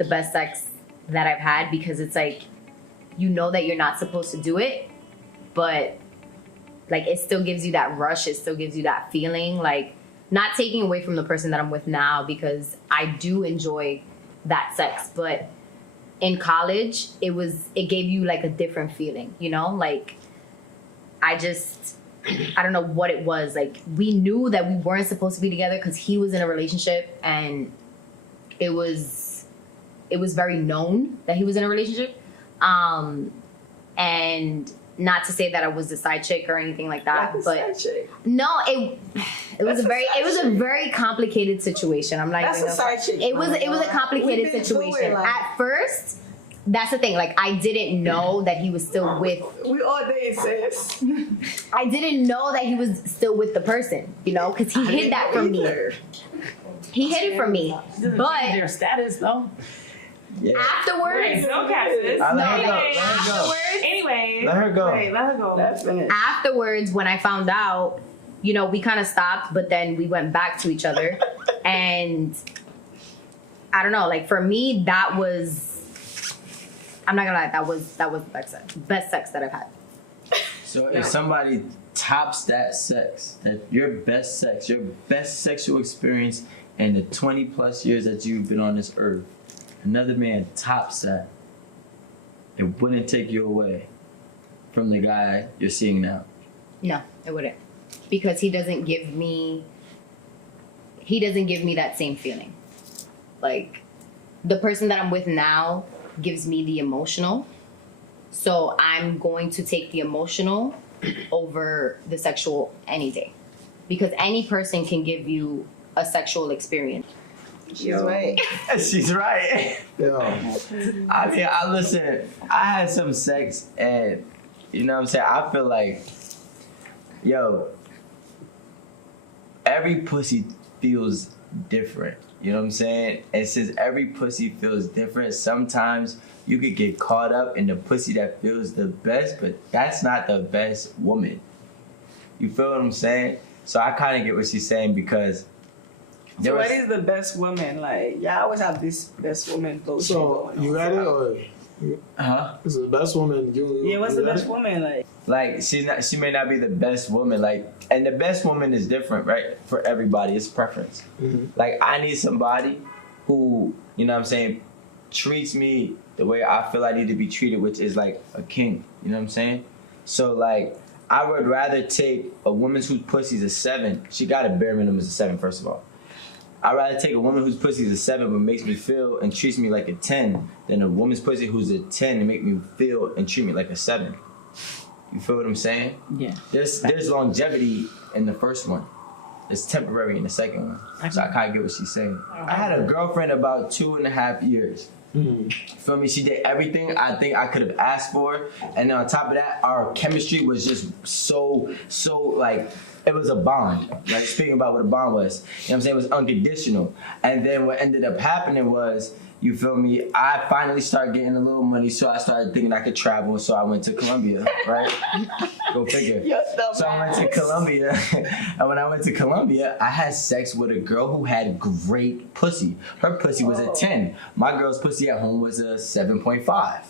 the best sex that I've had, because it's like, you know that you're not supposed to do it, but like it still gives you that rush, it still gives you that feeling, like not taking away from the person that I'm with now, because I do enjoy that sex, but in college it gave you like a different feeling, you know? Like I don't know what it was. Like we knew that we weren't supposed to be together because he was in a relationship, and it was very known that he was in a relationship. And not to say that I was the side chick or anything like that, but no, it was a very complicated situation. I'm not That's even a side chick. It was a complicated situation. At first, that's the thing. Like I didn't know that he was still with. We all did, sis. I didn't know that he was still with the person, you know, because he hid that from me. He hid it from me, but their status though. Yeah. Afterwards, Anyway, let her go. Wait, let her go. Let's finish. Afterwards, when I found out, you know, we kind of stopped, but then we went back to each other, and I don't know. Like for me, that was, I'm not gonna lie, that was the best sex that I've had. So if somebody tops that sex, that your best sex, your best sexual experience in the 20 plus years that you've been on this earth, another man tops that, it wouldn't take you away from the guy you're seeing now. No, it wouldn't, because he doesn't give me that same feeling. Like the person that I'm with now gives me the emotional, so I'm going to take the emotional over the sexual any day, because any person can give you a sexual experience. She's right. She's right. Yo. I mean, I had some sex, and you know what I'm saying? I feel like, yo, every pussy feels different. You know what I'm saying? And since every pussy feels different, sometimes you could get caught up in the pussy that feels the best, but that's not the best woman. You feel what I'm saying? So I kind of get what she's saying, because So what is the best woman? Like, yeah, I always have this best woman bullshit. So you got it, or is it the best woman? Yeah, what's the best woman like? Like she may not be the best woman, like, and the best woman is different, right? For everybody, it's preference. Mm-hmm. Like I need somebody who, you know what I'm saying, treats me the way I feel I need to be treated, which is like a king. You know what I'm saying? So like, I would rather take a woman whose pussy's a 7. She got a bare minimum as a 7, first of all. I'd rather take a woman whose pussy is a 7 but makes me feel and treats me like a 10 than a woman's pussy who's a 10 and make me feel and treat me like a 7. You feel what I'm saying? Yeah. There's longevity in the first one. It's temporary in the second one. So I kind of get what she's saying. I had a girlfriend about 2.5 years. Mm-hmm. Feel me? She did everything I think I could have asked for, and then on top of that, our chemistry was just so like, it was a bond. Like speaking about what a bond was, you know what I'm saying? It was unconditional. And then what ended up happening was, you feel me, I finally started getting a little money, so I started thinking I could travel, so I went to Colombia, right? Go figure. So I went to Colombia, and when I went to Colombia, I had sex with a girl who had great pussy. Her pussy was a 10. My girl's pussy at home was a 7.5.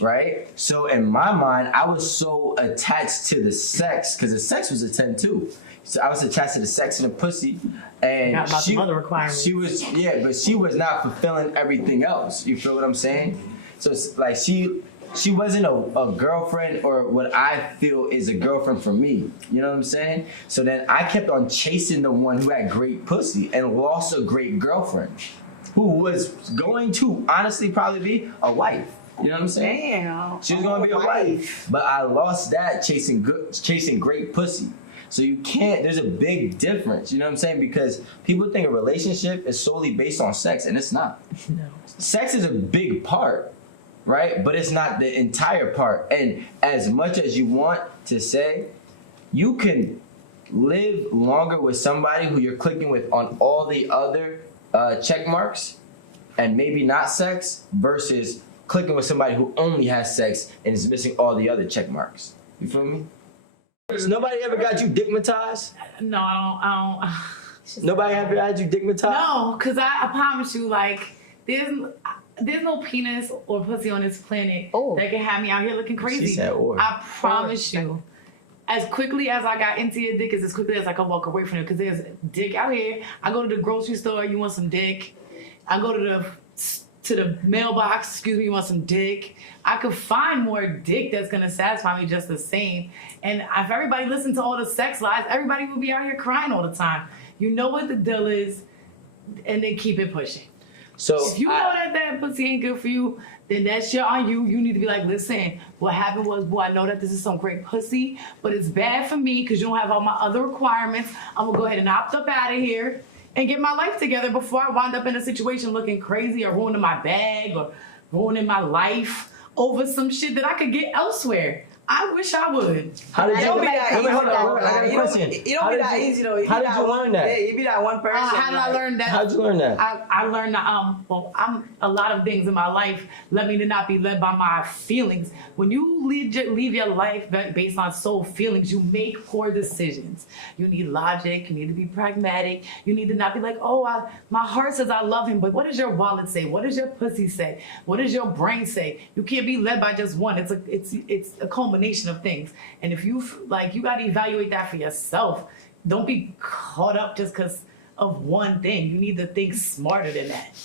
Right? So in my mind, I was so attached to the sex, because the sex was a 10 too. So I was attached to the sex and the pussy, and Not about the other requirements. she was but she was not fulfilling everything else. You feel what I'm saying? So it's like she wasn't a girlfriend, or what I feel is a girlfriend for me. You know what I'm saying? So then I kept on chasing the one who had great pussy and lost a great girlfriend, who was going to honestly probably be a wife. You know what I'm saying? Damn. She was gonna be a wife, but I lost that chasing great pussy. So you can't. There's a big difference. You know what I'm saying? Because people think a relationship is solely based on sex, and it's not. No. Sex is a big part, right? But it's not the entire part. And as much as you want to say, you can live longer with somebody who you're clicking with on all the other check marks, and maybe not sex, versus clicking with somebody who only has sex and is missing all the other check marks. You feel me? Nobody ever got you dickmatized? No, I don't. Nobody ever had you dickmatized? No, because I promise you, like, there's there's no penis or pussy on this planet Oh. that can have me out here looking crazy. She said or. I promise you. As quickly as I got into your dick is as quickly as I can walk away from it. Because there's dick out here. I go to the grocery store, you want some dick. I go to the mailbox, excuse me, you want some dick. I could find more dick that's gonna satisfy me just the same. And if everybody listened to all the sex lies, everybody would be out here crying all the time. You know what the deal is, and then keep it pushing. So If you know that pussy ain't good for you, then that shit on you. You need to be like, listen, what happened was, boy, I know that this is some great pussy, but it's bad for me because you don't have all my other requirements. I'm gonna go ahead and opt up out of here and get my life together before I wind up in a situation looking crazy or ruining my bag or ruining my life over some shit that I could get elsewhere. I wish I would. how did It you? don't be that Wait, easy. hold on, I got a It question. don't How be did that you- easy though. It How be did that you one- learn that? It be that one person. How did I like- learn that? How'd you learn that? I learned that well, I'm a lot of things in my life led me to not be led by my feelings. When you leave your life based on soul feelings, you make poor decisions. You need logic. You need to be pragmatic. You need to not be like, oh, my heart says I love him, but what does your wallet say? What does your pussy say? What does your brain say? You can't be led by just one. It's a culmination of things. And if you you got to evaluate that for yourself. Don't be caught up just because of one thing. You need to think smarter than that.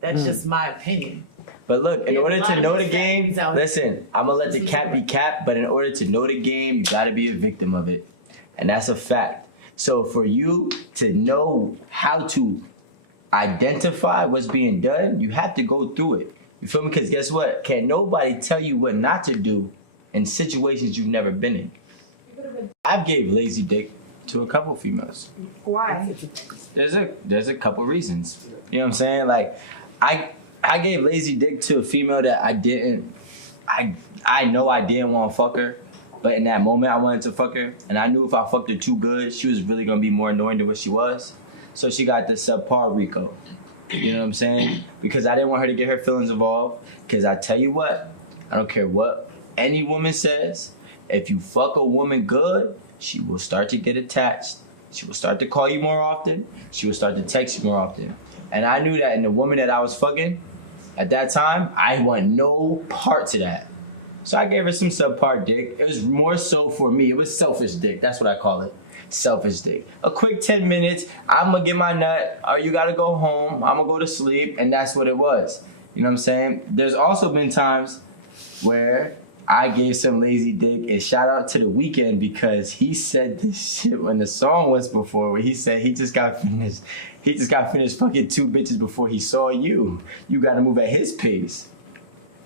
That's just my opinion. But look, in There's order a lot to of know the these game, factories out here. listen, I'm gonna let the cat be cat, but in order to know the game, you gotta be a victim of it. And that's a fact. So for you to know how to identify what's being done, you have to go through it. You feel me? Because guess what? Can't nobody tell you what not to do in situations you've never been in. I've gave lazy dick to a couple females. Why? There's a couple reasons. You know what I'm saying? Like I gave lazy dick to a female that I know I didn't want to fuck her, but in that moment I wanted to fuck her, and I knew if I fucked her too good, she was really gonna be more annoying than what she was. So she got the subpar Rico. You know what I'm saying? Because I didn't want her to get her feelings involved. Because I tell you what, I don't care what any woman says, if you fuck a woman good, she will start to get attached. She will start to call you more often. She will start to text you more often. And I knew that in the woman that I was fucking, at that time, I want no part to that. So I gave her some subpar dick. It was more so for me. It was selfish dick. That's what I call it. Selfish dick. A quick 10 minutes, I'm gonna get my nut, or you gotta go home, I'm gonna go to sleep, and that's what it was. You know what I'm saying? There's also been times where I gave some lazy dick, and shout out to The Weeknd because he said this shit when the song was before, where he said he just got finished fucking 2 bitches before he saw you. You gotta move at his pace.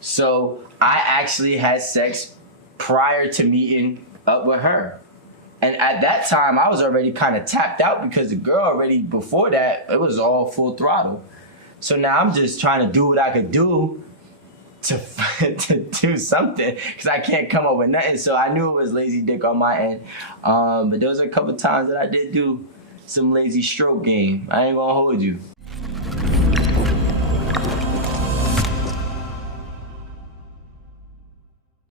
So I actually had sex prior to meeting up with her. And at that time, I was already kind of tapped out because the girl already, before that, it was all full throttle. So now I'm just trying to do what I could do to do something because I can't come up with nothing. So I knew it was lazy dick on my end. But there was a couple times that I did do some lazy stroke game. I ain't gonna hold you.